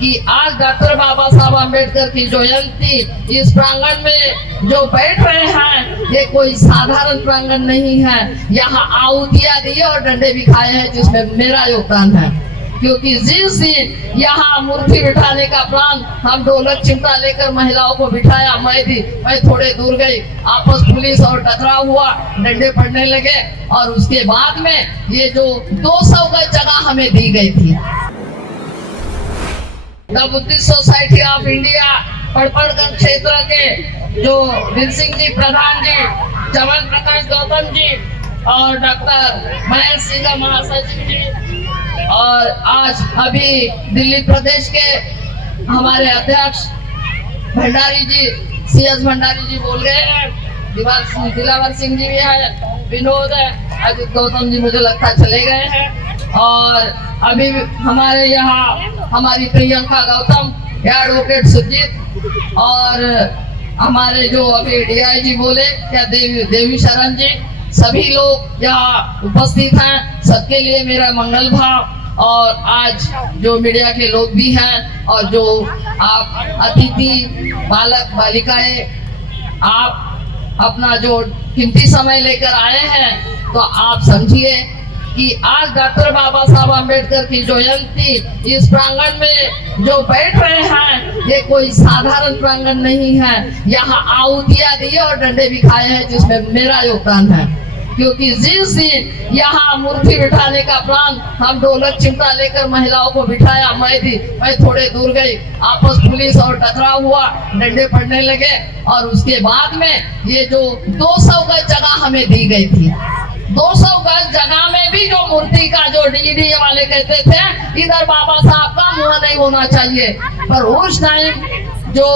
कि आज डॉक्टर बाबा साहब आम्बेडकर की जयंती इस प्रांगण में जो बैठ रहे हैं ये कोई साधारण प्रांगण नहीं है। यहाँ आहुतियां दी और डंडे भी खाए हैं जिसमें मेरा योगदान है, क्योंकि जिस दिन यहाँ मूर्ति बिठाने का प्लान हम ढोलक चिमटा लेकर महिलाओं को बिठाया, मैं थोड़े दूर गई, आपस पुलिस और टकराव हुआ, डंडे पड़ने लगे और उसके बाद में ये जो 200 गज जगह हमें दी गई थी। The Buddhist Society of India Patparganj क्षेत्र के जो वीर सिंह जी प्रधान जी, चमन प्रकाश गौतम जी और डॉक्टर महेश सिंह महासचिव जी और आज अभी दिल्ली प्रदेश के हमारे अध्यक्ष भंडारी जी, CS भंडारी जी बोल गए हैं, दिलावर सिंह जी भी है, विनोद है, अजित गौतम जी मुझे लगता है चले गए हैं और अभी हमारे यहाँ हमारी प्रियंका गौतम, एडवोकेट सुजीत और हमारे जो अभी DIG बोले क्या देवी शरण जी, सभी लोग यहाँ उपस्थित हैं। सबके लिए मेरा मंगल भाव। और आज जो मीडिया के लोग भी हैं और जो आप अतिथि बालक बालिकाएं, आप अपना जो कीमती समय लेकर आए हैं, तो आप समझिए कि आज डॉक्टर बाबा साहब आम्बेडकर की जयंती इस प्रांगण में जो बैठ रहे हैं ये कोई साधारण प्रांगण नहीं है। यहाँ आहुतियां दी और डंडे भी खाए हैं जिसमें मेरा योगदान है, क्योंकि जिस दिन यहाँ मूर्ति बिठाने का प्लान हम ढोलक चिमटा लेकर महिलाओं को बिठाया, मैं थोड़े दूर गई, आपस पुलिस और टकराव हुआ, डंडे पड़ने लगे और उसके बाद में ये जो 200 गज जगह हमें दी गई थी, 200 गज जगह में भी जो मूर्ति का जो DD वाले कहते थे इधर बाबा साहब का मुंह नहीं होना चाहिए, पर उस टाइम जो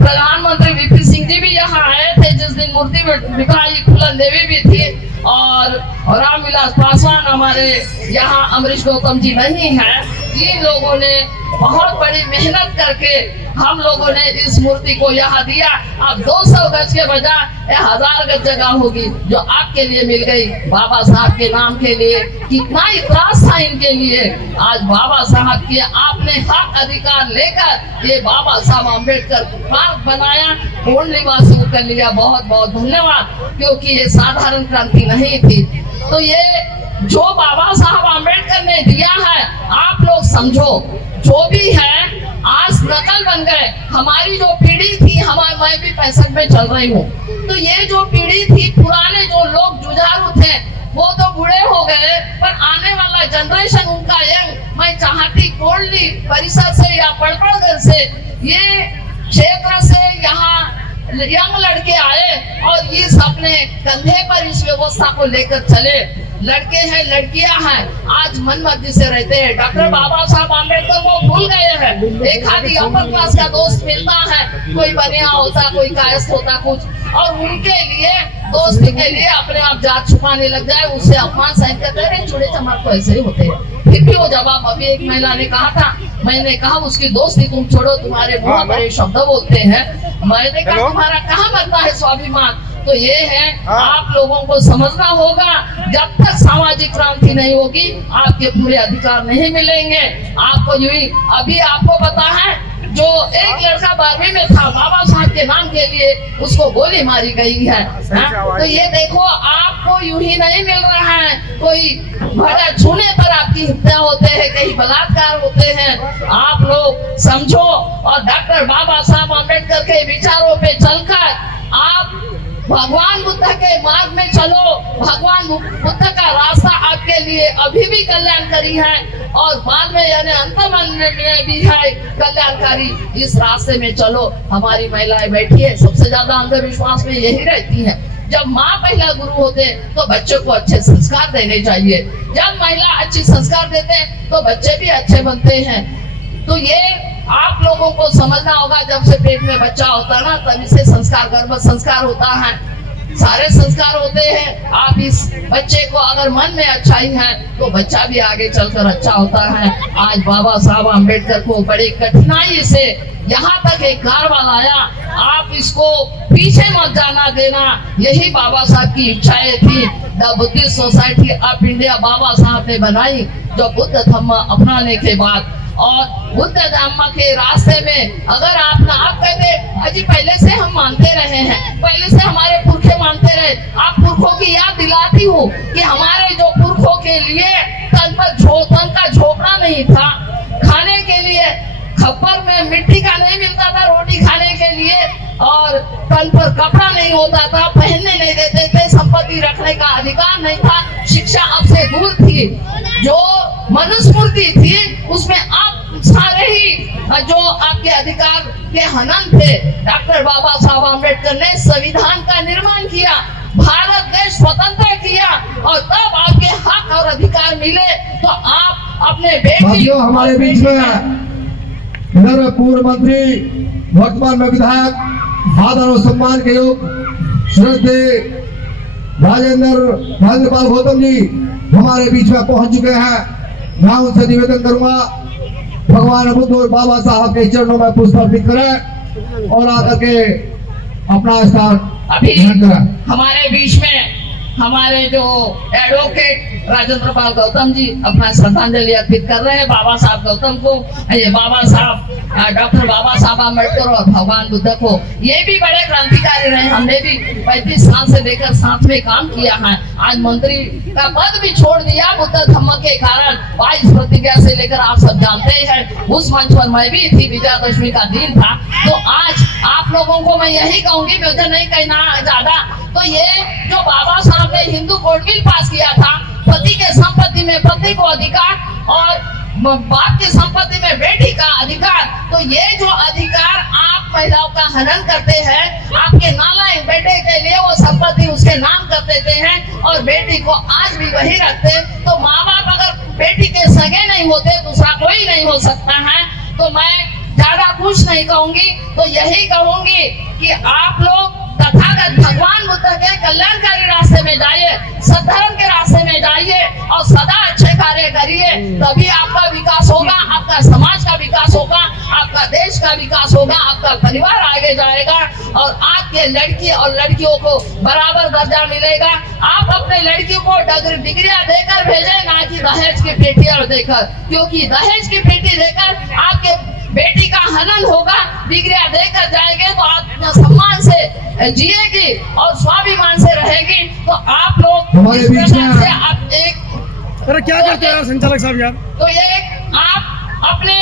प्रधानमंत्री VP सिंह जी भी यहाँ आए थे जिस दिन मूर्ति बिठाई, फूलन देवी भी थी और रामविलास पासवान हमारे यहाँ, अमरीश गौतम जी नहीं है। इन लोगों ने बहुत बड़ी मेहनत करके हम लोगों ने इस मूर्ति को यहाँ दिया। अब 200 गज के बजाय 1000 गज जगह होगी जो आपके लिए मिल गई, बाबा साहब के नाम के लिए। कितना इतराज था इनके लिए, आज बाबा साहब के आपने हक अधिकार लेकर ये बाबा साहब आम्बेडकर पार्क बनाया, पूर्ण निवासी कर लिया। बहुत बहुत धन्यवाद, क्योंकि ये साधारण क्रांति नहीं थी। तो ये जो बाबा साहब आम्बेडकर ने दिया है, आप लोग समझो, जो भी है आज नकल बन गए। हमारी जो पीढ़ी थी, मैं भी 65 में चल रही हूँ, तो ये जो पीढ़ी थी, पुराने जो लोग जुझारू थे वो तो बूढ़े हो गए, पर आने वाला जनरेशन उनका यंग, मैं चाहती कोल्डी परिसर से या पड़पड़गंज से ये क्षेत्र से यहाँ यंग लड़के आए और इस अपने कंधे पर इस व्यवस्था को लेकर चले। लड़के हैं, लड़कियां हैं, आज मन मर्जी से रहते हैं। डॉक्टर बाबा साहब आम्बेडकर वो भूल गए हैं। एक आदि अपर क्लास का दोस्त मिलता है, कोई बनिया होता, कोई कायस्थ होता कुछ, और उनके लिए दोस्ती के लिए अपने आप जात छुपाने लग जाए, उससे अपमान सहन करते रहे। चूड़े चमार तो ऐसे ही होते हैं। फिर भी वो जवाब, अभी एक महिला ने कहा था, मैंने कहा उसकी दोस्ती तुम छोड़ो, तुम्हारे मुंह पर ये शब्द बोलते हैं। मैंने कहा तुम्हारा कहाँ बनता है स्वाभिमान। तो ये है, आप लोगों को समझना होगा, जब तक सामाजिक क्रांति नहीं होगी आपके पूरे अधिकार नहीं मिलेंगे। आपको यूं अभी आपको पता है, जो एक लड़का 12वीं में था, बाबा साहब के नाम के लिए उसको गोली मारी गई है। तो ये देखो, आपको यूं ही नहीं मिल रहा है, कोई भला छूने पर आपकी हत्या होते हैं, कहीं बलात्कार होते हैं। आप लोग समझो और डॉक्टर बाबा साहब आम्बेडकर के विचारों पे चलकर आप भगवान बुद्ध के मार्ग में चलो। भगवान बुद्ध का रास्ता आपके लिए अभी भी कल्याणकारी है और बाद में यानी अंतिम में भी है कल्याणकारी। इस रास्ते में चलो। हमारी महिलाएं बैठी है, सबसे ज्यादा अंधविश्वास में यही रहती है। जब माँ पहला गुरु होते तो बच्चों को अच्छे संस्कार देने चाहिए। जब महिला अच्छे संस्कार देते तो बच्चे भी अच्छे बनते हैं। तो ये आप लोगों को समझना होगा, जब से पेट में बच्चा होता है ना, तभी से संस्कार, गर्भ संस्कार होता है, सारे संस्कार होते हैं। आप इस बच्चे को अगर मन में अच्छाई है तो बच्चा भी आगे चलकर अच्छा होता है। आज बाबा साहब आम्बेडकर को बड़ी कठिनाई से यहाँ तक एक कारवा लाया। आप इसको पीछे मत जाना देना, यही बाबा साहब की इच्छाएं थी। The Buddhist Society of India Baba Saheb ने बनाई, जो बुद्ध धम्म अपनाने के बाद और बुद्ध धम्म के रास्ते में अगर आप कहते अजी पहले से हम मानते रहे हैं, पहले से हमारे पुरखे मानते रहे, आप पुरखों की याद दिलाती हूँ कि हमारे जो पुरखों के लिए तन का झोपड़ा नहीं था, खाने के लिए खप्पर में मिट्टी का नहीं मिलता था रोटी खाने के लिए, और तन पर कपड़ा नहीं होता था, पहनने नहीं देते थे, संपत्ति रखने का अधिकार नहीं था, शिक्षा आपसे दूर थी, जो मनुस्मृति थी उसमें आप सारे ही जो आपके अधिकार के हनन थे। डॉक्टर बाबा साहब अम्बेडकर ने संविधान का निर्माण किया, भारत देश स्वतंत्र किया, और तब आपके हक और अधिकार मिले तो आप अपने बेटी हमारे बीच में इधर पूर्व मंत्री वर्तमान में विधायक आदर और सम्मान के योग श्रद्धेय राजेंद्र पाल गौतम जी हमारे बीच में पहुंच चुके हैं। मैं उनसे निवेदन करूंगा भगवान बुद्ध और बाबा साहब के चरणों में पुष्प अर्पित करें और आकर के अपना स्थान अभी हमारे बीच में हमारे जो एडवोकेट राजेंद्र पाल गौतम जी अपना श्रद्धांजलि अर्पित कर रहे हैं बाबा साहब गौतम को, ये बाबा साहब डॉक्टर बाबा साहब अम्बेडकर और भगवान बुद्ध को। ये भी बड़े क्रांतिकारी रहे, हमने भी 35 साल से लेकर साथ में काम किया है। आज मंत्री का पद भी छोड़ दिया बुद्ध धम्म के कारण, 22 प्रतिज्ञा से लेकर आप सब जानते हैं, उस मंच पर मैं भी थी, विजयादशमी का दिन था। तो आज आप लोगों को मैं यही कहूंगी, मुझे नहीं कहना ज्यादा, तो ये जो बाबा साहब ने हिंदू कोड बिल पास किया था, पति के संपत्ति में पति को अधिकार और बाप की संपत्ति में बेटी का अधिकार, तो ये जो अधिकार आप महिलाओं का हनन करते हैं, आपके नालायक बेटे के लिए वो संपत्ति उसके नाम कर देते हैं और बेटी को आज भी वही रखते। तो माँ बाप अगर बेटी के सगे नहीं होते, दूसरा कोई नहीं हो सकता है। तो मैं ज्यादा कुछ नहीं कहूंगी, तो यही कहूंगी कि आप लोग तथागत भगवान बुद्ध के कल्याणकारी रास्ते में जाइए, सद्धर्म के रास्ते में जाइए और सदा अच्छे कार्य करिए, तभी आपका विकास होगा, आपका समाज का विकास होगा, आपका देश का विकास होगा, आपका परिवार आगे जाएगा और आपके लड़की और लड़कियों को बराबर दर्जा मिलेगा। आप अपने लड़कियों को डिग्रियां देकर भेजें, ना कि दहेज की पेटियां देकर, क्योंकि दहेज की पेटी देकर आपके बेटी का हनन होगा। डिग्रियां देकर जाएंगे तो आप सम्मान से जिएगी और स्वाभिमान से रहेगी। तो आप लोग इस प्रकार से आप एक अरे क्या करते हैं संचालक साहब यार, तो ये आप अपने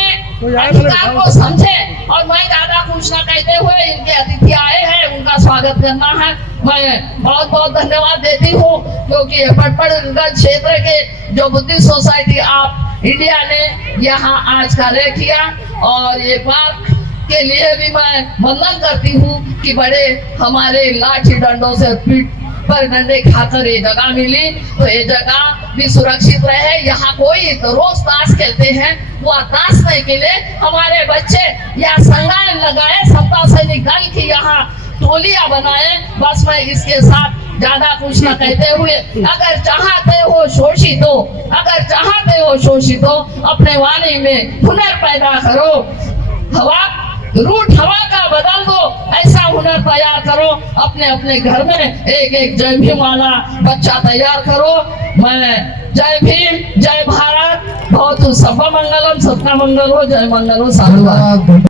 अधिकार को समझे। और मैं ज्यादा कुछ न कहते हुए इनके अतिथि आए हैं, उनका स्वागत करना है। मैं बहुत बहुत धन्यवाद देती हूँ, क्योंकि पटपड़गंज क्षेत्र के जो बुद्धिस्ट सोसाइटी आप इंडिया ने यहाँ आज कार्य किया, और ये पार्क के लिए भी मैं वंदन करती हूँ कि बड़े हमारे लाठी डंडों से पीठ पर डंडे खाकर ये जगह मिली, तो ये जगह भी सुरक्षित रहे। यहाँ कोई तो रोज ताश खेलते हैं, वो ताश नहीं खेले, हमारे बच्चे या संगायन लगाए, समता सैनिक दल की यहाँ टोलियां बनाए। बस मैं इसके साथ ज्यादा कुछ न कहते हुए, अगर चाहते हो शोषित हो, अगर चाहते हो शोषित हो, अपने वाणी में हुनर पैदा करो, रूट हवा का बदल दो, ऐसा हुनर तैयार करो, अपने अपने घर में एक एक जय भीम वाला बच्चा तैयार करो। मैं जय भीम, जय भारत, बहुत सफा मंगलम, सबका मंगल हो, जय मंगल हो, साधुवाद।